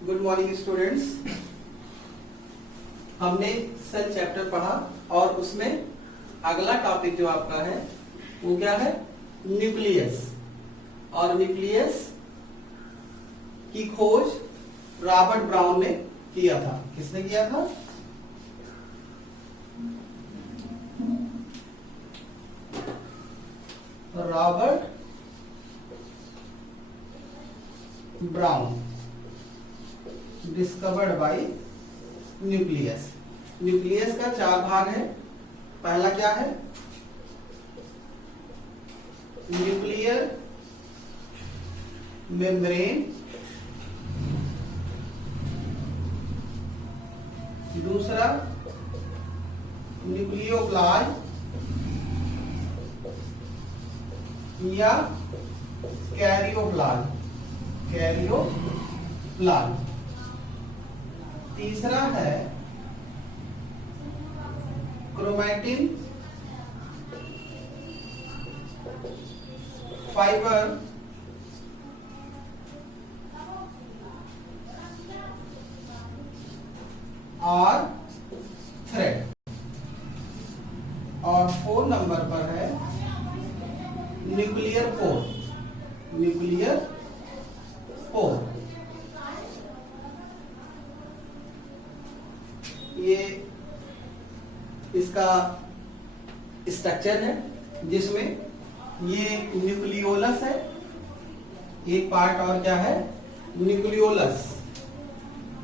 Good morning students. हमने cell chapter पढ़ा और उसमें अगला टॉपिक जो आपका है वो क्या है? न्यूक्लियस। और न्यूक्लियस की खोज रॉबर्ट ब्राउन ने किया था। किसने किया था? Robert brown. Discovered by nucleus. Nucleus का 4 भाग है। पहला क्या है? Nuclear membrane. दूसरा न्यूक्लियोप्लाज्म या कैरियोप्लाज्म। तीसरा है क्रोमैटिन फाइबर और थ्रेड। और 4 नंबर पर है न्यूक्लियर पोर। ये इसका स्ट्रक्चर है जिसमें ये न्यूक्लियोलस है। एक पार्ट और क्या है? Nucleolus,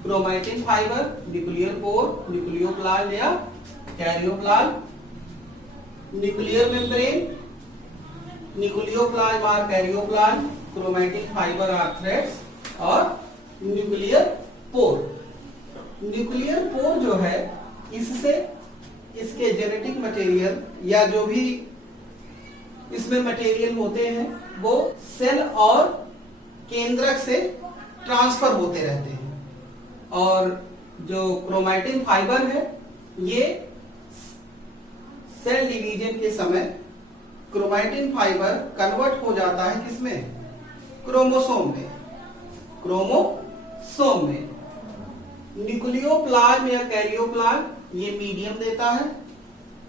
chromatin fibre, nuclear pore, nucleoplasm या कैरियोप्लाज्म, न्यूक्लियर मेम्ब्रेन, न्यूक्लियोप्लाज्म और कैरियोप्लाज्म, क्रोमैटिन फाइबर और थ्रेड्स और न्यूक्लियर पोर। न्यूक्लियर पोर जो है इससे इसके जेनेटिक मटेरियल या जो भी इसमें मटेरियल होते हैं वो सेल और केंद्रक से ट्रांसफर होते रहते हैं। और जो क्रोमैटिन फाइबर है ये सेल डिवीजन के समय क्रोमैटिन फाइबर कन्वर्ट हो जाता है किसमें? क्रोमोसोम में। न्यूक्लियोप्लाज्म या कैरियोप्लाज्म ये मीडियम देता है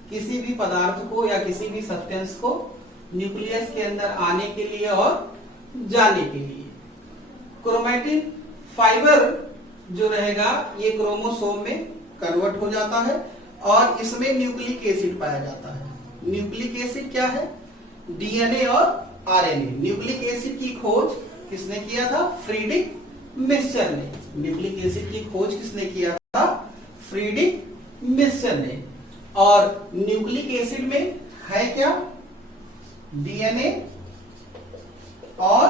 किसी भी पदार्थ को या किसी भी सब्सटेंस को न्यूक्लियस के अंदर आने के लिए और जाने के लिए। क्रोमैटिन फाइबर जो रहेगा ये क्रोमोसोम में कन्वर्ट हो जाता है और इसमें न्यूक्लिक एसिड पाया जाता है। न्यूक्लिक एसिड क्या है? डीएनए और आरएनए। न्यूक्लिक एसिड की खोज किसने किया था? फ्रीडरिक मिक्सचर ने। न्यूक्लिक एसिड की खोज किसने किया था? फ्रीडरिक मिक्सचर ने। और न्यूक्लिक एसिड में है क्या? डीएनए और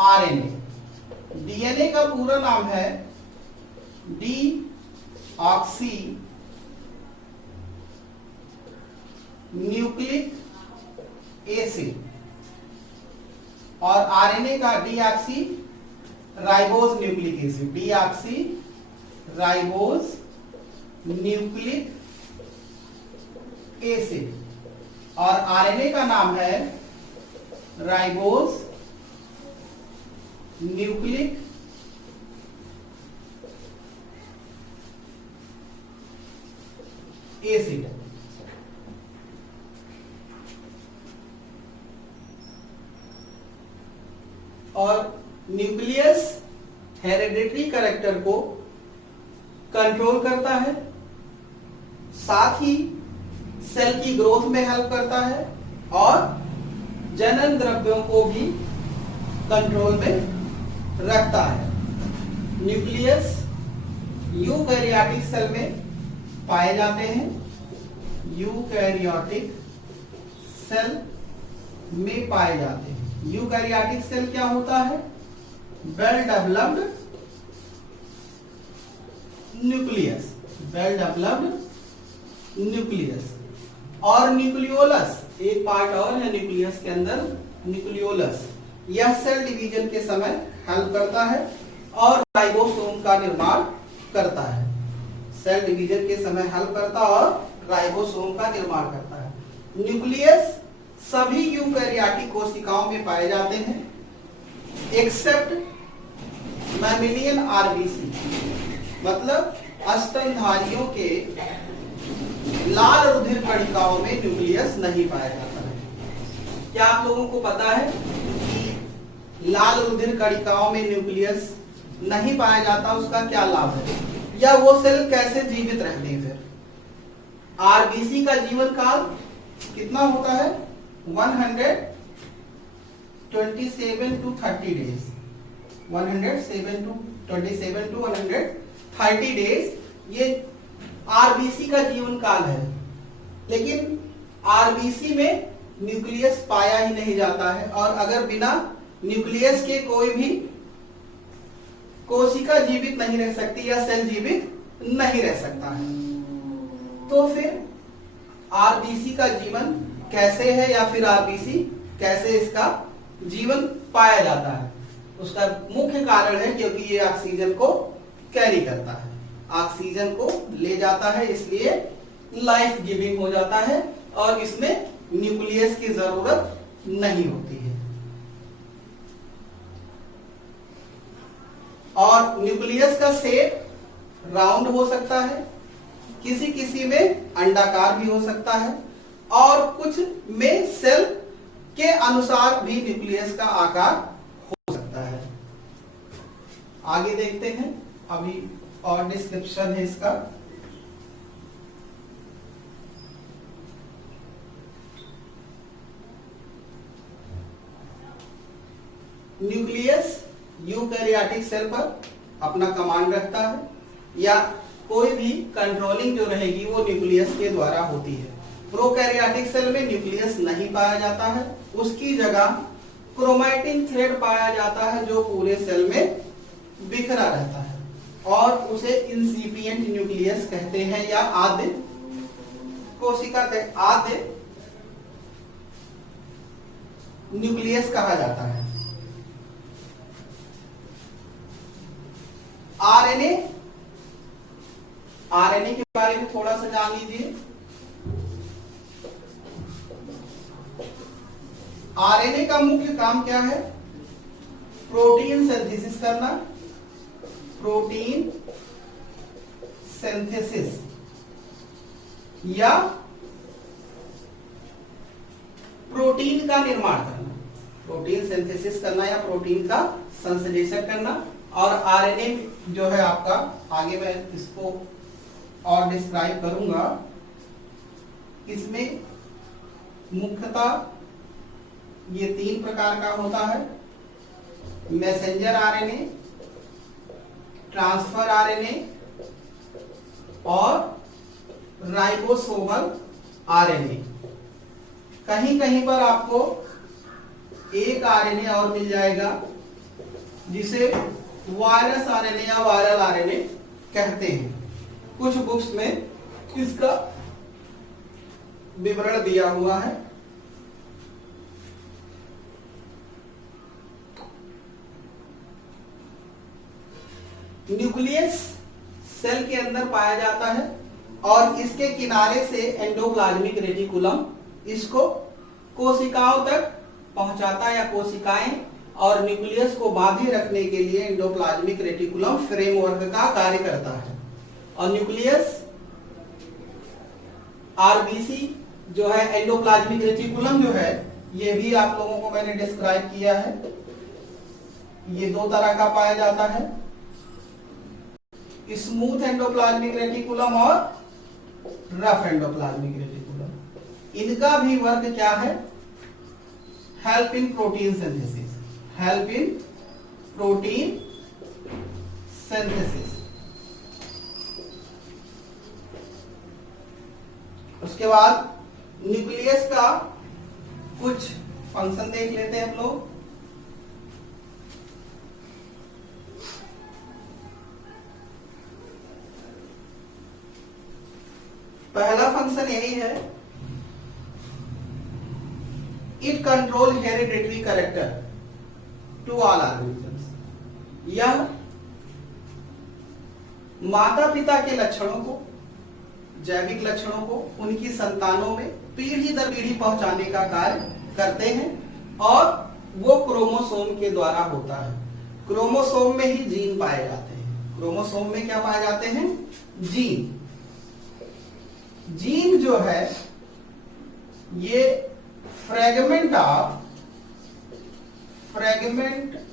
आरएनए। डीएनए का पूरा नाम है डी ऑक्सी न्यूक्लिक एसिड और आरएनए का deoxy ribose nucleic acid. Deoxy ribose nucleic acid और आरएनए का नाम है राइबोज न्यूक्लिक एसिड। और न्यूक्लियस हेरेडिटरी कैरेक्टर को कंट्रोल करता है, साथ ही सेल की ग्रोथ में हेल्प करता है और जनन द्रव्यों को भी कंट्रोल में रखता है। न्यूक्लियस यूकैरियोटिक सेल में पाए जाते हैं। यूकैरियोटिक सेल में पाए जाते हैं। यूकैरियोटिक सेल क्या होता है? Well developed nucleus. और न्यूक्लियोलस एक पार्ट और है न्यूक्लियस के अंदर, न्यूक्लियोलस। यह सेल डिवीजन के समय हेल्प करता है और राइबोसोम का निर्माण करता है। सेल डिवीजन के समय हेल्प करता और राइबोसोम का निर्माण करता है। न्यूक्लियस सभी यूकैरियोटिक कोशिकाओं में पाए जाते हैं एक्सेप्ट मैमिलियन आरबीसी, मतलब स्तनधारियों के लाल रुधिर कणिकाओं में न्यूक्लियस नहीं पाया जाता है। क्या आप लोगों को पता है कि लाल रुधिर कणिकाओं में न्यूक्लियस नहीं पाया जाता, उसका क्या लाभ है, या वो सेल कैसे जीवित रहते हैं? फिर आरबीसी का जीवन काल कितना होता है? 127 to 30 डेज। 127 to 130 डेज ये आरबीसी का जीवन काल है। लेकिन आरबीसी में न्यूक्लियस पाया ही नहीं जाता है, और अगर बिना न्यूक्लियस के कोई भी कोशिका जीवित नहीं रह सकती या सेल जीवित नहीं रह सकता है। तो फिर आरबीसी का जीवन कैसे है, या फिर आरबीसी कैसे इसका जीवन पाया जाता है? उसका मुख्य कारण है क्योंकि ये ऑक्सीजन को कैरी करता है, ऑक्सीजन को ले जाता है, इसलिए लाइफ गिविंग हो जाता है और इसमें न्यूक्लियस की जरूरत नहीं होती है। और न्यूक्लियस का शेप राउंड हो सकता है, किसी किसी में अंडाकार भी हो सकता है, और कुछ में सेल के अनुसार भी न्यूक्लियस का आकार हो सकता है। आगे देखते हैं, अभी और डिस्क्रिप्शन है इसका। न्यूक्लियस यूकैरियोटिक सेल पर अपना कमांड रखता है, या कोई भी कंट्रोलिंग जो रहेगी वो न्यूक्लियस के द्वारा होती है। प्रोकैरियोटिक सेल में न्यूक्लियस नहीं पाया जाता है, उसकी जगह क्रोमैटिन थ्रेड पाया जाता है जो पूरे सेल में बिखरा रहता है, और उसे इंसिपिएंट न्यूक्लियस कहते हैं, या आद्य कोशिका आद्य न्यूक्लियस कहा जाता है। आरएनए के बारे में थोड़ा सा जान लीजिए। आरएनए का मुख्य काम क्या है? प्रोटीन सिंथेसिस करना, प्रोटीन सिंथेसिस, या प्रोटीन का निर्माण करना, प्रोटीन सिंथेसिस करना या प्रोटीन का संश्लेषण करना। और आरएनए जो है आपका, आगे मैं इसको और डिस्क्राइब करूंगा, इसमें मुख्यतः ये 3 प्रकार का होता है: मैसेंजर आरएनए, ट्रांसफर आरएनए और राइबोसोमल आरएनए। कहीं कहीं पर आपको एक आरएनए और मिल जाएगा जिसे वायरस आरएनए या वायरल आरएनए कहते हैं। कुछ बुक्स में इसका विवरण दिया हुआ है। न्यूक्लियस सेल के अंदर पाया जाता है और इसके किनारे से एंडोप्लाज्मिक रेटिकुलम इसको कोशिकाओं तक पहुंचाता है, या कोशिकाएं और न्यूक्लियस को बांधे रखने के लिए एंडोप्लाज्मिक रेटिकुलम फ्रेमवर्क का कार्य करता है। और न्यूक्लियस आरबीसी जो है, एंडोप्लाज्मिक रेटिकुलम जो है, ये भी आप लोगों को मैंने डिस्क्राइब किया है। ये 2 तरह का पाया जाता है, स्मूथ एंडोप्लाज्मिक रेटिकुलम और रफ एंडोप्लाज्मिक रेटिकुलम। इनका भी वर्क क्या है? Help in protein synthesis, help in protein synthesis. उसके बाद न्यूक्लियस का कुछ फंक्शन देख लेते हैं हम लोग। पहला फंक्शन यही है it control hereditary character to all organisms. यह माता पिता के लक्षणों को, जैविक लक्षणों को उनकी संतानों में पीढ़ी दर पीढ़ी पहुंचाने का कार्य करते हैं और वो क्रोमोसोम के द्वारा होता है। क्रोमोसोम में ही जीन पाए जाते हैं। क्रोमोसोम में क्या पाए जाते हैं? जीन। जीन जो है ये फ्रेगमेंट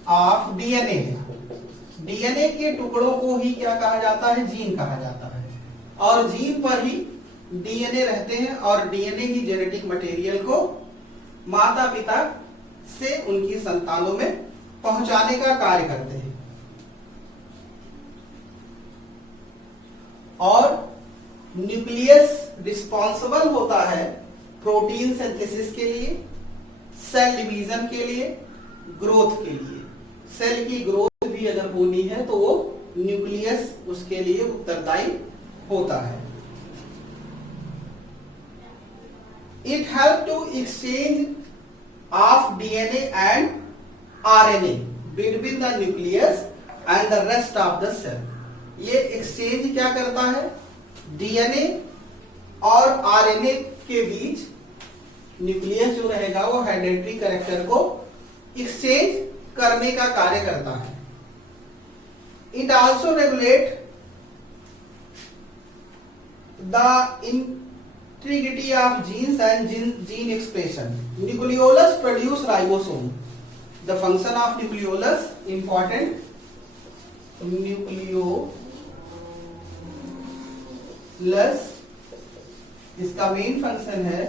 ऑफ डीएनए है। डीएनए के टुकड़ों को ही क्या कहा जाता है? जीन कहा जाता है। और जीन पर ही डीएनए रहते हैं और डीएनए ही जेनेटिक मटेरियल को माता पिता से उनकी संतानों में पहुंचाने का कार्य करते हैं। और न्यूक्लियस रिस्पॉन्सिबल होता है प्रोटीन सिंथेसिस के लिए, सेल डिवीजन के लिए, ग्रोथ के लिए। सेल की ग्रोथ भी अगर होनी है तो वो न्यूक्लियस उसके लिए उत्तरदायी होता है। It help to exchange of DNA and RNA between the nucleus and the rest of the cell. ये एक्सचेंज क्या करता है? डीएनए और आरएनए के बीच न्यूक्लियस जो रहेगा वो हेरिडिटरी कैरेक्टर को एक्सचेंज करने का कार्य करता है। It also regulate the integrity of genes and gene expression. Nucleolus produce ribosome. The function of nucleolus important. Nucleolus इसका मेन फंक्शन है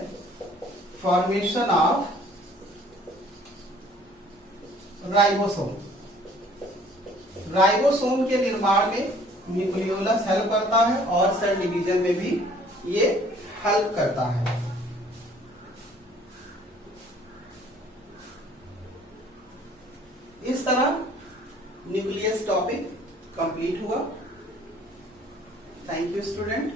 फॉर्मेशन ऑफ राइबोसोम। राइबोसोम के निर्माण में न्यूक्लियोलस हेल्प करता है और सेल डिवीजन में भी ये हेल्प करता है। इस तरह न्यूक्लियस टॉपिक कंप्लीट हुआ। Thank you student.